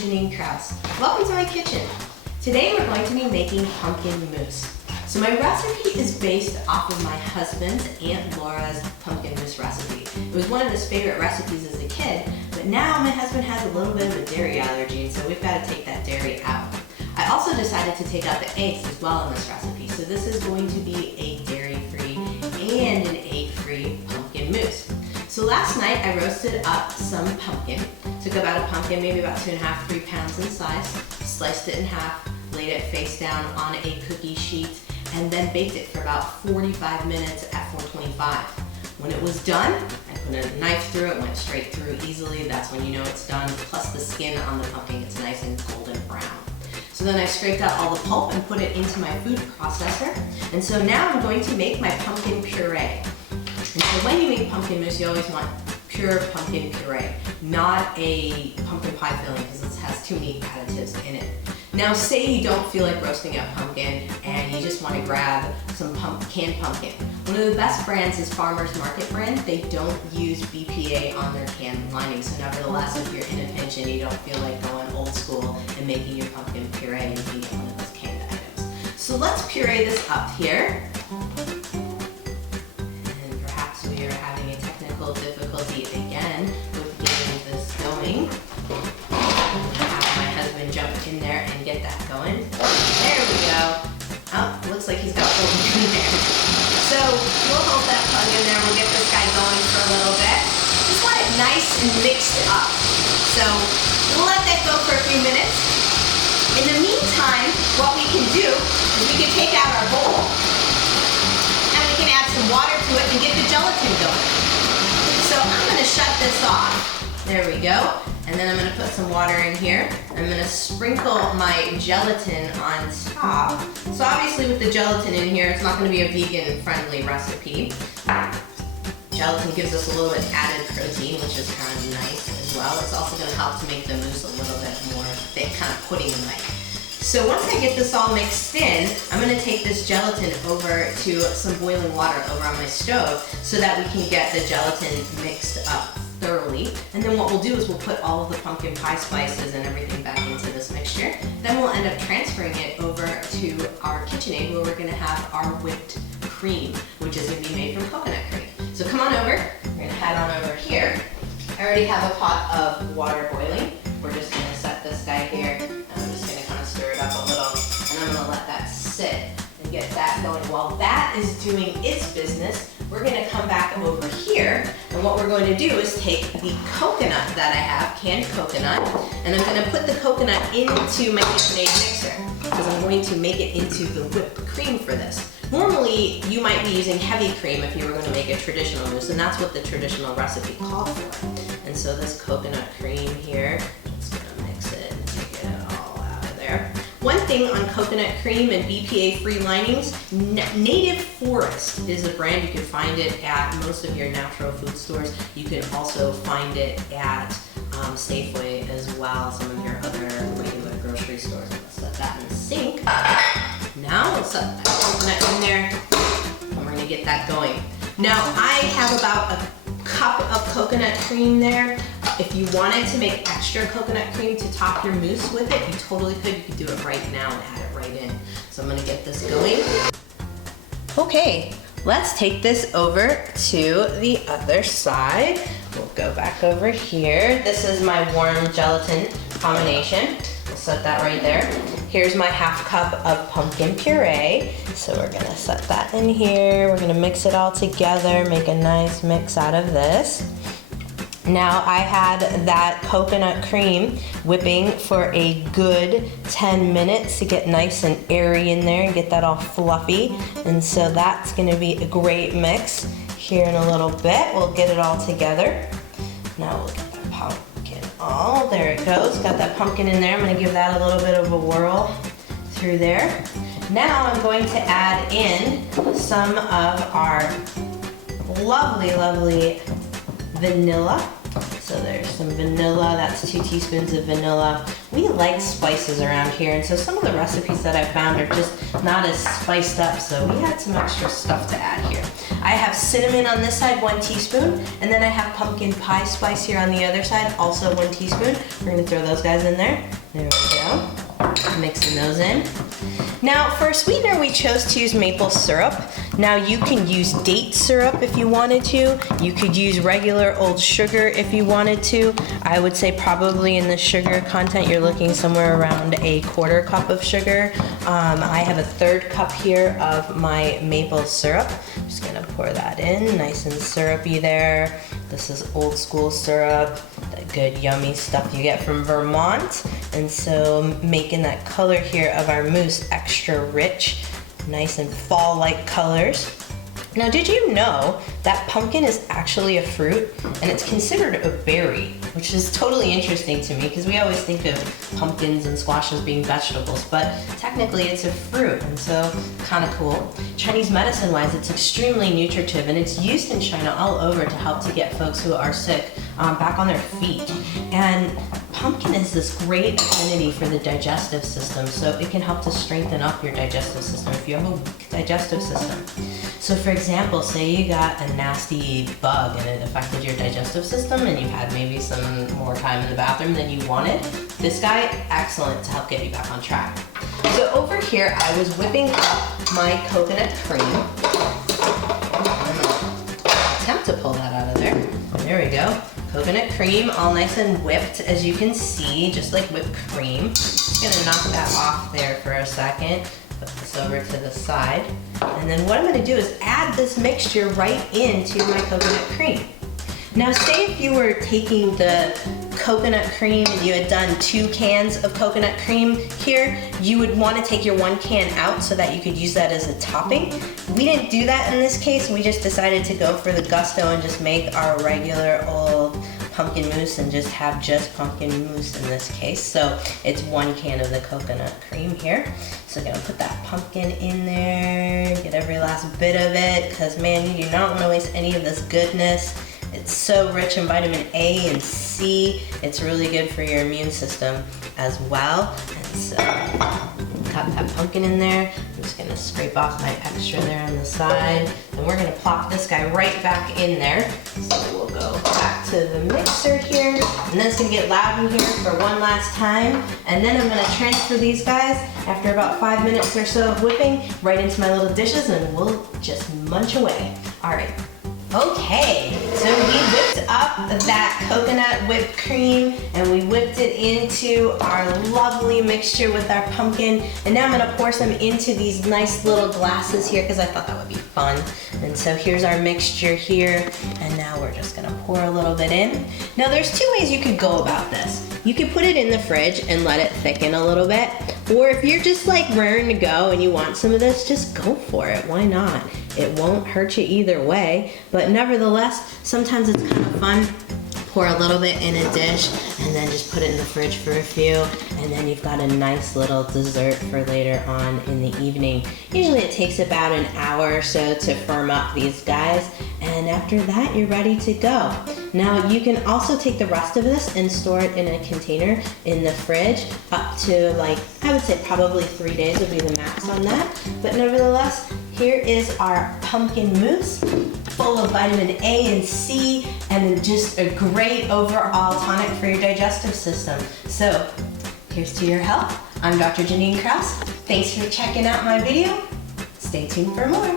Janine Krause. Welcome to my kitchen. Today we're going to be making pumpkin mousse. So my recipe is based off of my husband's Aunt Laura's pumpkin mousse recipe. It was one of his favorite recipes as a kid, but now my husband has a little bit of a dairy allergy, and so we've got to take that dairy out. I also decided to take out the eggs as well in this recipe, so this is going to be a dairy-free and an egg-free pumpkin mousse. So last night I roasted up some pumpkin. Took about a pumpkin, maybe about 2.5, 3 pounds in size, sliced it in half, laid it face down on a cookie sheet, and then baked it for about 45 minutes at 425. When it was done, I put a knife through it, went straight through easily. That's when you know it's done. Plus the skin on the pumpkin gets nice and golden brown. So then I scraped out all the pulp and put it into my food processor. And so now I'm going to make my pumpkin puree. And so when you make pumpkin mousse, you always want pure pumpkin puree, not a pumpkin pie filling because it has too many additives in it. Now say you don't feel like roasting up pumpkin and you just want to grab some canned pumpkin. One of the best brands is Farmer's Market brand. They don't use BPA on their canned lining, so nevertheless if you're in a pinch and you don't feel like going old school and making your pumpkin puree, you can get one of those canned items. So let's puree this up here. Difficulty again with getting this going. I'm gonna have my husband jump in there and get that going. There we go. Oh, looks like he's got full in there. So we'll hold that plug in there. We'll get this guy going for a little bit. Just want it nice and mixed up. So we'll let that go for a few minutes. In the meantime, what we can do is we can take out our bowl and we can add some water to it and get the gelatin going. So I'm going to shut this off. There we go. And then I'm going to put some water in here. I'm going to sprinkle my gelatin on top. So obviously with the gelatin in here, it's not going to be a vegan-friendly recipe. Gelatin gives us a little bit added protein, which is kind of nice as well. It's also going to help to make the mousse a little bit more thick, kind of pudding-like. So once I get this all mixed in, I'm going to take this gelatin over to some boiling water over on my stove so that we can get the gelatin mixed up thoroughly. And then what we'll do is we'll put all of the pumpkin pie spices and everything back into this mixture. Then we'll end up transferring it over to our KitchenAid where we're going to have our whipped cream, which is going to be made from coconut cream. So come on over. We're going to head on over here. I already have a pot of water boiling. We're just going to set this guy here. Stir it up a little, and I'm going to let that sit and get that going. While that is doing its business, we're going to come back over here, and what we're going to do is take the coconut that I have, canned coconut, and I'm going to put the coconut into my KitchenAid mixer because I'm going to make it into the whipped cream for this. Normally, you might be using heavy cream if you were going to make a traditional mousse, and that's what the traditional recipe called for. And so this coconut cream here, one thing on coconut cream and BPA-free linings, Native Forest is a brand. You can find it at most of your natural food stores. You can also find it at Safeway as well, some of your other regular grocery stores. Let's set that in the sink. Now let's set that coconut in there, and we're gonna get that going. Now I have about a cup of coconut cream there. If you wanted to make extra coconut cream to top your mousse with it, you totally could. You could do it right now and add it right in. So I'm gonna get this going. Okay, let's take this over to the other side. We'll go back over here. This is my warm gelatin combination. We'll set that right there. Here's my half cup of pumpkin puree. So we're gonna set that in here. We're gonna mix it all together, make a nice mix out of this. Now I had that coconut cream whipping for a good 10 minutes to get nice and airy in there and get that all fluffy. And so that's gonna be a great mix. Here in a little bit, we'll get it all together. Now we'll get that pumpkin all, there it goes. Got that pumpkin in there. I'm gonna give that a little bit of a whirl through there. Now I'm going to add in some of our lovely, lovely vanilla. So there's some vanilla, that's 2 teaspoons of vanilla. We like spices around here, and so some of the recipes that I found are just not as spiced up, so we had some extra stuff to add here. I have cinnamon on this side, 1 teaspoon, and then I have pumpkin pie spice here on the other side, also 1 teaspoon. We're gonna throw those guys in there. There we go. Mixing those in. Now for a sweetener, we chose to use maple syrup. Now you can use date syrup if you wanted to. You could use regular old sugar if you wanted to. I would say probably in the sugar content, you're looking somewhere around a 1/4 cup of sugar. I have a 1/3 cup here of my maple syrup. Just gonna pour that in, nice and syrupy there. This is old school syrup, that good yummy stuff you get from Vermont. And so making that color here of our mousse extra rich, nice and fall-like colors. Now, did you know that pumpkin is actually a fruit and it's considered a berry, which is totally interesting to me because we always think of pumpkins and squashes being vegetables, but technically it's a fruit, and so kind of cool. Chinese medicine-wise, it's extremely nutritive, and it's used in China all over to help to get folks who are sick back on their feet. And pumpkin has this great affinity for the digestive system, so it can help to strengthen up your digestive system if you have a weak digestive system. So for example, say you got a nasty bug and it affected your digestive system and you had maybe some more time in the bathroom than you wanted, this guy, excellent to help get you back on track. So over here, I was whipping up my coconut cream. Attempt to pull that out of there. There we go. Coconut cream, all nice and whipped, as you can see, just like whipped cream. Just gonna knock that off there for a second. Put this over to the side. And then what I'm gonna do is add this mixture right into my coconut cream. Now say if you were taking the coconut cream and you had done 2 cans of coconut cream here, you would want to take your 1 can out so that you could use that as a topping. We didn't do that in this case. We just decided to go for the gusto and just make our regular old pumpkin mousse and just have just pumpkin mousse in this case. So it's 1 can of the coconut cream here. So I'm gonna put that pumpkin in there, get every last bit of it, because man, you do not want to waste any of this goodness. It's so rich in vitamin A and C. It's really good for your immune system as well. And so, got that pumpkin in there. I'm just gonna scrape off my extra there on the side. And we're gonna plop this guy right back in there. So we'll go back to the mixer here. And then it's gonna get loud in here for one last time. And then I'm gonna transfer these guys, after about 5 minutes or so of whipping, right into my little dishes, and we'll just munch away. All right. Okay, so we whipped up that coconut whipped cream and we whipped it into our lovely mixture with our pumpkin. And now I'm gonna pour some into these nice little glasses here because I thought that would be fun. And so here's our mixture here, and now we're just gonna pour a little bit in. Now there's 2 ways you could go about this. You could put it in the fridge and let it thicken a little bit, or if you're just like raring to go and you want some of this, just go for it, why not? It won't hurt you either way, but nevertheless, sometimes it's kind of fun. Pour a little bit in a dish and then just put it in the fridge for a few, and then you've got a nice little dessert for later on in the evening. Usually it takes about an hour or so to firm up these guys, and after that you're ready to go. Now you can also take the rest of this and store it in a container in the fridge up to, like, I would say probably 3 days would be the max on that, but nevertheless, here is our pumpkin mousse, full of vitamin A and C, and just a great overall tonic for your digestive system. So, here's to your health. I'm Dr. Janine Krause. Thanks for checking out my video. Stay tuned for more.